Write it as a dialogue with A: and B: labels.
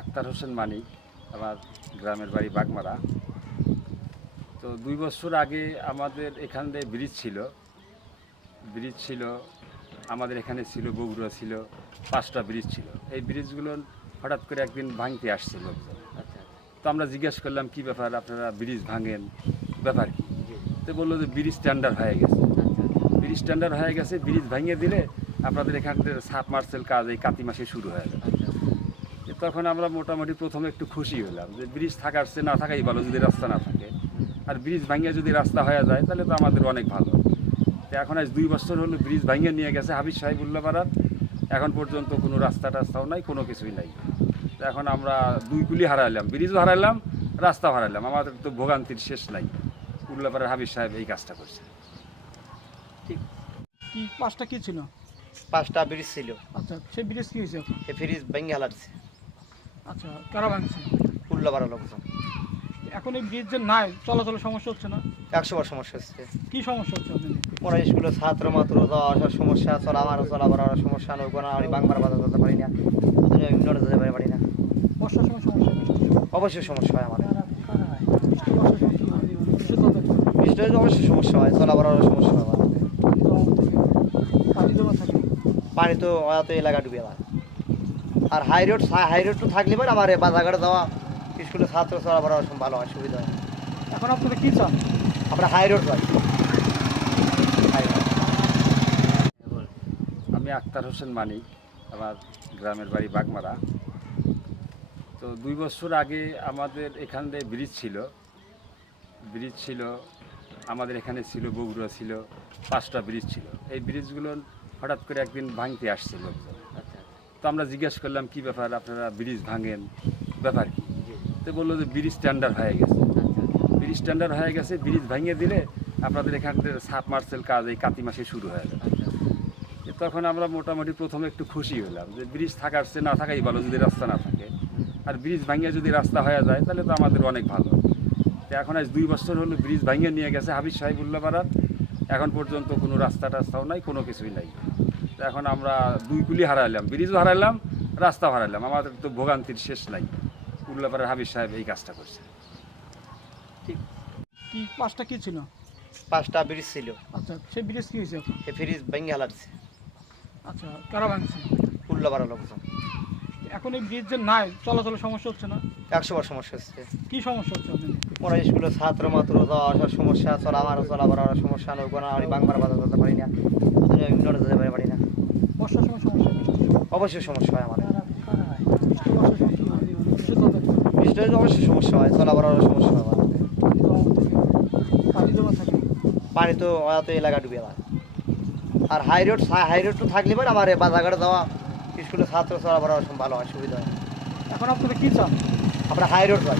A: আক্তার হোসেন মানিক আমার গ্রামের বাড়ি বাগমারা। তো দুই বছর আগে আমাদের এখান দিয়ে ব্রিজ ছিল। ব্রিজ ছিল আমাদের এখানে ছিল বগুড়া ছিল পাঁচটা ব্রিজ ছিল। এই ব্রিজগুলো হঠাৎ করে একদিন ভাঙতে আসছে লোকজন।
B: আচ্ছা
A: তো আমরা জিজ্ঞেস করলাম কি ব্যাপার? আপনারা ব্রিজ ভাঙেন? ব্যাপার কি? তো বলল যে ব্রিজ স্ট্যান্ডার্ড হয়ে গেছে।
B: আচ্ছা
A: ব্রিজ স্ট্যান্ডার্ড হয়ে গেছে ব্রিজ ভাঙিয়ে দিলে আপনাদের এখান থেকে সাপ মার্সেল কাজ এই কাতি মাসে শুরু হয়ে যাবে।
B: আচ্ছা।
A: তখন আমরা মোটামুটি প্রথমে একটু খুশি হলাম যে ব্রিজ থাকার চেয়ে না থাকাই ভালো যদি রাস্তা না থাকে। আর ব্রিজ ভাঙিয়ে যদি রাস্তা হয়ে যায় তাহলে তো আমাদের অনেক ভালো। তো এখন আজ দুই বছর হলো ব্রিজ ভাঙিয়ে নিয়ে গেছে হাবিজ সাহেব উল্লাপাড়ার। এখন পর্যন্ত কোনো রাস্তা টাস্তাও নাই কোনো কিছুই নাই। তো এখন আমরা দুই কুলি হারাইলাম ব্রিজও হারাইলাম রাস্তা হারাইলাম। আমাদের তো ভোগান্তির শেষ নাই। উল্লাপাড়ার হাবিজ সাহেব এই কাজটা করছে
B: ঠিক।
C: কি পাঁচটা কি ছিল?
B: পাঁচটা ব্রিজ ছিল।
C: আচ্ছা সেই ব্রিজ কি হয়েছে?
B: সে ফ্রিজ ভেঙে হালাচ্ছে।
C: আচ্ছা কারা ভাঙছে
B: উল্লা লোকজন
C: এখন এই ব্রিজ যে নাই চলাচলের সমস্যা হচ্ছে না?
B: একশো বার সমস্যা হচ্ছে।
C: কি সমস্যা হচ্ছে আপনাদের?
B: ওরা স্কুলে ছাত্র মাত্র যাওয়া আসার সমস্যা চলা আমারও চলা বাড়ার সমস্যা নৌকো না আমি বাংলার বাজার যেতে পারি না। যেতে পারি না।
C: বর্ষার সময় সমস্যা
B: অবশ্যই সমস্যা হয় আমাদের।
C: বৃষ্টি
B: অবশ্যই সমস্যা হয় চলা বাড়ার সমস্যা হয় আমাদের।
C: পানি
B: তো এলাকা ডুবে যায় আর হাই রোড হাই রোড তো থাকলে পরে আমার বাজারঘাটে যাওয়া স্কুলে ছাত্র বাড়ার ভালো হয় সুবিধা হয়।
C: এখন আপনারা কি চান?
B: আমরা হাই রোড যাই। হাই রোড
A: আমি আক্তার হোসেন মানিক আমার গ্রামের বাড়ি বাগমারা। তো দুই বছর আগে আমাদের এখান দিয়ে ব্রিজ ছিল। ব্রিজ ছিল আমাদের এখানে ছিল বগুড়া ছিল পাঁচটা ব্রিজ ছিল। এই ব্রিজগুলো হঠাৎ করে একদিন ভাঙতে আসছে লোকজন। তো আমরা জিজ্ঞেস করলাম, কি ব্যাপার? আপনারা ব্রিজ ভাঙেন? ব্যাপার কি? তো বলল যে, ব্রিজ স্ট্যান্ডার্ড হয়ে গেছে। ব্রিজ স্ট্যান্ডার্ড হয়ে গেছে, ব্রিজ ভাঙিয়ে দিলে আপনাদের এখান থেকে সাপ মার্সেল কাজ এই কাতি মাসে শুরু হয়ে যাবে। তখন আমরা মোটামুটি প্রথমে একটু খুশি হলাম যে, ব্রিজ থাকার চেয়ে না থাকাই ভালো যদি রাস্তা না থাকে। আর ব্রিজ ভাঙিয়ে যদি রাস্তা হয়ে যায়, তাহলে তো আমাদের অনেক ভালো। তো এখন আজ দুই বছর হলো ব্রিজ ভাঙিয়ে নিয়ে গেছে হাবিজ সাহেব উল্লাপাড়ার এখন পর্যন্ত কোনো রাস্তা টাস্তাও নাই, কোনো কিছুই নাই। তো এখন আমরা দুই কুলি হারাইলাম ব্রিজও হারাইলাম রাস্তা হারাইলাম। আমাদের তো ভোগান্তির শেষ নাই। উল্লাপাড়ার হাবিজ সাহেব এই কাজটা করছে।
B: ঠিক।
C: কি পাঁচটা কি ছিল?
B: পাঁচটা ব্রিজ ছিল।
C: আচ্ছা সেই ব্রিজ কি হয়েছে? এখন
B: সে ভেঙে হালাচ্ছে
C: আচ্ছা কারা ভাঙছে?
B: উল্লা লোকজন।
C: এখন এই ব্রিজ যে নাই চলাচলের সমস্যা হচ্ছে না?
B: একশো বার সমস্যা হচ্ছে।
C: কি সমস্যা হচ্ছে
B: ওরা স্কুলে ছাত্র মাত্র যাওয়া আসার সমস্যা চলা আমারও চলা বাড়ার সমস্যা নৌকো আমি বাংলার বাজার যেতে পারি না। আমি ইংল্যান্ডে যেতে পারি না।
C: বর্ষার সময় সমস্যা
B: অবশ্যই সমস্যা হয় আমাদের।
C: বৃষ্টি
B: হলে অবশ্যই সমস্যা হয় চলা বাড়ার সমস্যা হয় আমাদের। পানি তো অত এলাকা ডুবে যায় আর হাই রোড হাই রোড তো থাকলে পরে আমার বাজারঘাটে যাওয়া স্কুলে ছাত্র চলা বাড়ার ভালো হয় সুবিধা হয়।
C: এখন আপনারা কি চান?
B: আমরা হাই রোড যাই।